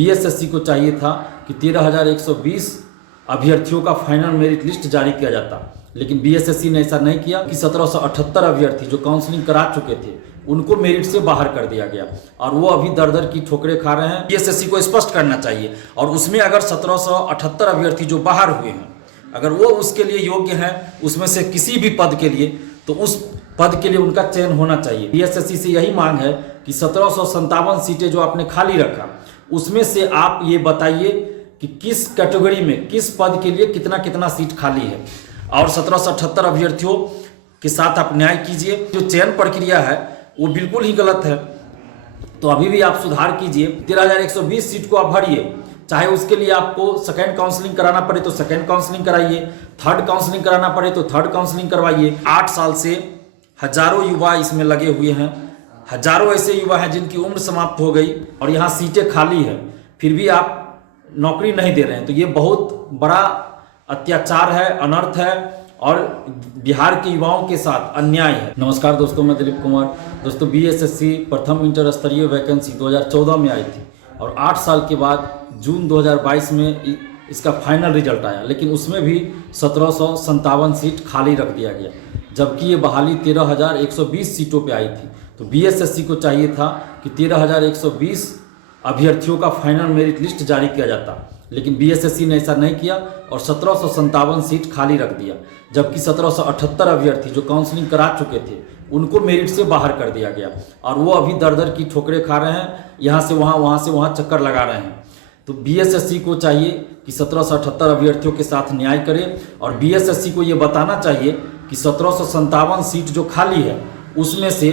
BSSC को चाहिए था कि 13,120 अभ्यर्थियों का फाइनल मेरिट लिस्ट जारी किया जाता, लेकिन बीएसएससी ने ऐसा नहीं किया कि 1778 अभ्यर्थी जो काउंसलिंग करा चुके थे उनको मेरिट से बाहर कर दिया गया और वो अभी दर दर की ठोकरें खा रहे हैं। बीएसएससी को स्पष्ट करना चाहिए और उसमें अगर 1778 अभ्यर्थी जो बाहर हुए हैं अगर वो उसके लिए योग्य हैं उसमें से किसी भी पद के लिए, तो उस पद के लिए उनका चयन होना चाहिए। बीएसएससी से यही मांग है कि 1757 सीटें जो आपने खाली रखा उसमें से आप ये बताइए कि किस कैटेगरी में किस पद के लिए कितना कितना सीट खाली है और 1778 अभ्यर्थियों के साथ आप न्याय कीजिए। जो चयन प्रक्रिया है वो बिल्कुल ही गलत है, तो अभी भी आप सुधार कीजिए। 13,120 सीट को आप भरिए, चाहे उसके लिए आपको सेकेंड काउंसलिंग कराना पड़े तो सेकेंड काउंसलिंग कराइए, थर्ड काउंसलिंग कराना पड़े तो थर्ड काउंसलिंग करवाइए। 8 साल से हजारों युवा इसमें लगे हुए हैं, हजारों ऐसे युवा हैं जिनकी उम्र समाप्त हो गई और यहाँ सीटें खाली है, फिर भी आप नौकरी नहीं दे रहे हैं, तो ये बहुत बड़ा अत्याचार है, अनर्थ है और बिहार के युवाओं के साथ अन्याय है। नमस्कार दोस्तों, मैं दिलीप कुमार। दोस्तों, बीएसएससी प्रथम इंटर स्तरीय वैकेंसी 2014 में आई थी और 8 साल के बाद जून 2022 में इसका फाइनल रिजल्ट आया, लेकिन उसमें भी 1757 सीट खाली रख दिया गया, जबकि ये बहाली 13,120 सीटों पे आई थी। तो बीएसएससी को चाहिए था कि 13,120 अभ्यर्थियों का फाइनल मेरिट लिस्ट जारी किया जाता, लेकिन बीएसएससी ने ऐसा नहीं किया और 1757 सीट खाली रख दिया, जबकि 1778 अभ्यर्थी जो काउंसलिंग करा चुके थे उनको मेरिट से बाहर कर दिया गया और वो अभी दर दर की ठोकरें खा रहे हैं, यहाँ से वहाँ चक्कर लगा रहे हैं। तो बीएसएससी को चाहिए कि 1778 अभ्यर्थियों के साथ न्याय करे और बीएसएससी को ये बताना चाहिए कि 1757 सीट जो खाली है उसमें से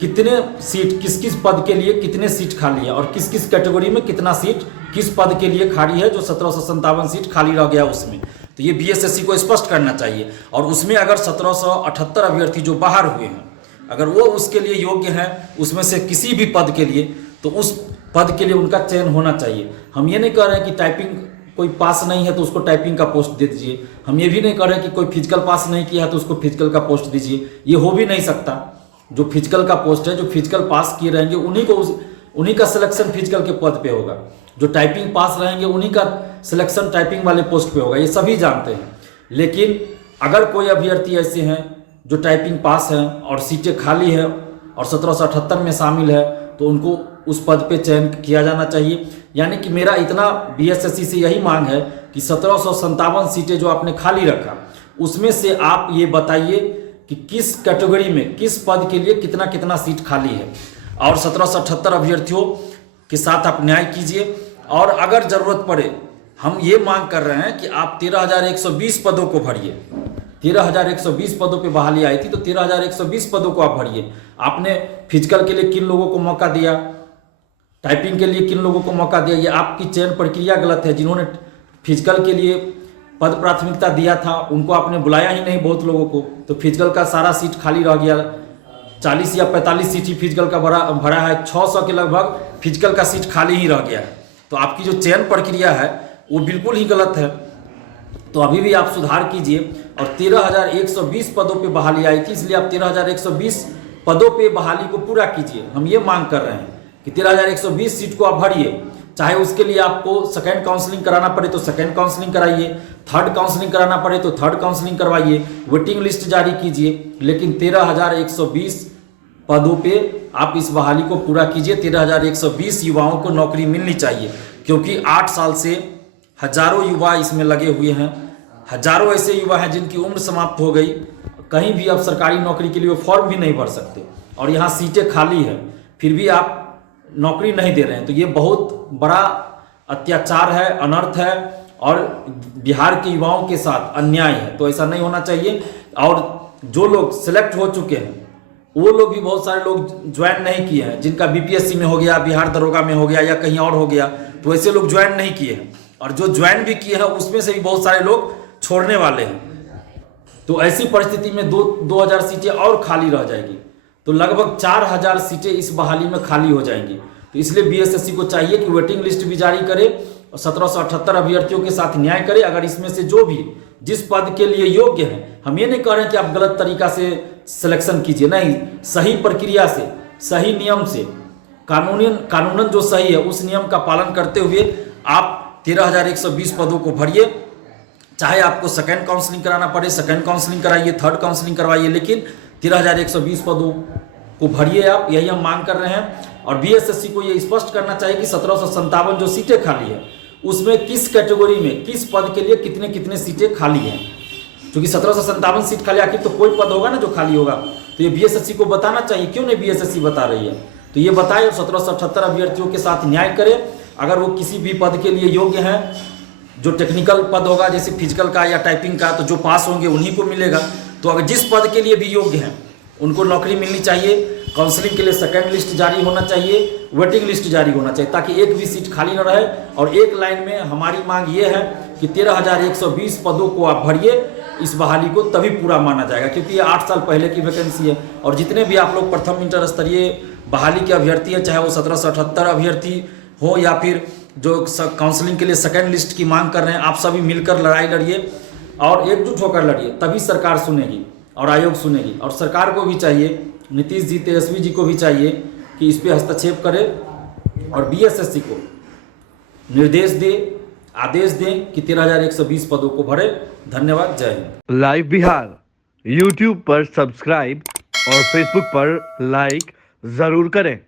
कितने सीट किस किस पद के लिए कितने सीट खाली है और किस किस कैटेगरी में कितना सीट किस पद के लिए खाली है, जो 1757 सीट खाली रह गया उसमें। तो ये बीएसएससी को स्पष्ट करना चाहिए और उसमें अगर 1778 अभ्यर्थी जो बाहर हुए हैं अगर वो उसके लिए योग्य हैं उसमें से किसी भी पद के लिए, तो उस पद के लिए उनका चयन होना चाहिए। हम ये नहीं कह रहे हैं कि टाइपिंग कोई पास नहीं है तो उसको टाइपिंग का पोस्ट दे दीजिए, हम ये भी नहीं कह रहे हैं कि कोई फिजिकल पास नहीं किया है तो उसको फिजिकल का पोस्ट दीजिए, ये हो भी नहीं सकता। जो फिजिकल का पोस्ट है, जो फिजिकल पास किए रहेंगे उन्हीं का सिलेक्शन फिजिकल के पद पे होगा, जो टाइपिंग पास रहेंगे उन्हीं का सिलेक्शन टाइपिंग वाले पोस्ट पे होगा, ये सभी जानते हैं। लेकिन अगर कोई अभ्यर्थी ऐसे हैं जो टाइपिंग पास हैं और सीटें खाली है और 1778 में शामिल है, तो उनको उस पद पे चयन किया जाना चाहिए। यानी कि मेरा इतना बीएसएससी से यही मांग है कि 1757 सीटें जो आपने खाली रखा उसमें से आप ये बताइए कि किस कैटेगरी में किस पद के लिए कितना कितना सीट खाली है और 1778 अभ्यर्थियों के साथ आप न्याय कीजिए। और अगर ज़रूरत पड़े, हम ये मांग कर रहे हैं कि आप 13,120 पदों को भरिए। 13,120 पदों पे बहाली आई थी, तो 13,120 पदों को आप भरिए। आपने फिजिकल के लिए किन लोगों को मौका दिया, टाइपिंग के लिए किन लोगों को मौका दिया, ये आपकी चयन प्रक्रिया गलत है। जिन्होंने फिजिकल के लिए पद प्राथमिकता दिया था उनको आपने बुलाया ही नहीं बहुत लोगों को, तो फिजिकल का सारा सीट खाली रह गया। 40 या 45 सीट ही फिजिकल का भरा है, 600 के लगभग फिजिकल का सीट खाली ही रह गया है। तो आपकी जो चयन प्रक्रिया है वो बिल्कुल ही गलत है, तो अभी भी आप सुधार कीजिए। और 13,120 पदों पे बहाली आई थी, इसलिए आप 13,120 पदों पे बहाली को पूरा कीजिए। हम ये मांग कर रहे हैं कि 13,120 सीट को आप भरिए, चाहे उसके लिए आपको सेकेंड काउंसलिंग कराना पड़े तो सेकेंड काउंसलिंग कराइए, थर्ड काउंसलिंग कराना पड़े तो थर्ड काउंसलिंग करवाइए, वेटिंग लिस्ट जारी कीजिए, लेकिन 13,120 पदों पे आप इस बहाली को पूरा कीजिए। 13,120 युवाओं को नौकरी मिलनी चाहिए, क्योंकि 8 साल से हजारों युवा इसमें लगे हुए हैं, हजारों ऐसे युवा हैं जिनकी उम्र समाप्त हो गई, कहीं भी अब सरकारी नौकरी के लिए फॉर्म भी नहीं भर सकते और यहाँ सीटें खाली है, फिर भी आप नौकरी नहीं दे रहे हैं। तो ये बहुत बड़ा अत्याचार है, अनर्थ है और बिहार के युवाओं के साथ अन्याय है, तो ऐसा नहीं होना चाहिए। और जो लोग सिलेक्ट हो चुके हैं वो लोग भी बहुत सारे लोग ज्वाइन नहीं किए हैं, जिनका बीपीएससी में हो गया, बिहार दरोगा में हो गया या कहीं और हो गया, तो ऐसे लोग ज्वाइन नहीं किए हैं। और जो ज्वाइन भी किए हैं उसमें से भी बहुत सारे लोग छोड़ने वाले हैं। तो ऐसी परिस्थिति में 2000 सीटें और खाली रह जाएगी, तो लगभग 4000 सीटें इस बहाली में खाली हो जाएंगी। तो इसलिए बीएसएससी को चाहिए कि वेटिंग लिस्ट भी जारी करे और 1778 अभ्यर्थियों के साथ न्याय करे। अगर इसमें से जो भी जिस पद के लिए योग्य है, हम ये नहीं कह रहे हैं कि आप गलत तरीका से सिलेक्शन कीजिए, नहीं, सही प्रक्रिया से, सही नियम से कानूनन जो सही है उस नियम का पालन करते हुए आप 13,120 पदों को भरिए। चाहे आपको सेकंड काउंसलिंग कराना पड़े, सेकंड काउंसलिंग कराइए, थर्ड काउंसलिंग करवाइए, लेकिन 13,120 पदों को भरिए आप, यही हम मांग कर रहे हैं। और बीएसएससी को ये स्पष्ट करना चाहिए कि 1757 जो सीटें खाली है उसमें किस कैटेगरी में किस पद के लिए कितने कितने सीटें खाली हैं। क्योंकि 1757 सीट खाली, आखिर तो कोई पद होगा ना जो खाली होगा, तो ये बीएसएससी को बताना चाहिए। क्यों नहीं बीएसएससी बता रही है, तो ये बताए और 1778 अभ्यर्थियों के साथ न्याय करे। अगर वो किसी भी पद के लिए योग्य हैं, जो टेक्निकल पद होगा जैसे फिजिकल का या टाइपिंग का, तो जो पास होंगे उन्हीं को मिलेगा। तो अगर जिस पद के लिए भी योग्य हैं उनको नौकरी मिलनी चाहिए। काउंसलिंग के लिए सेकंड लिस्ट जारी होना चाहिए, वेटिंग लिस्ट जारी होना चाहिए, ताकि एक भी सीट खाली न रहे। और एक लाइन में हमारी मांग ये है कि 13,120 पदों को आप भरिए, इस बहाली को तभी पूरा माना जाएगा, क्योंकि ये 8 साल पहले की वैकेंसी है। और जितने भी आप लोग प्रथम इंटर स्तरीय बहाली के अभ्यर्थी हैं, चाहे वो 1778 अभ्यर्थी हो या फिर जो काउंसलिंग के लिए सेकंड लिस्ट की मांग कर रहे हैं, आप सभी मिलकर लड़ाई लड़िए और एकजुट होकर लड़िए, तभी सरकार सुनेगी और आयोग सुनेगी। और सरकार को भी चाहिए, नीतीश जी, तेजस्वी जी को भी चाहिए कि इस पे हस्तक्षेप करें और बीएसएससी को निर्देश दे, आदेश दें कि 13,120 पदों को भरे। धन्यवाद, जय हिंद। लाइव बिहार यूट्यूब पर सब्सक्राइब और फेसबुक पर लाइक जरूर करें।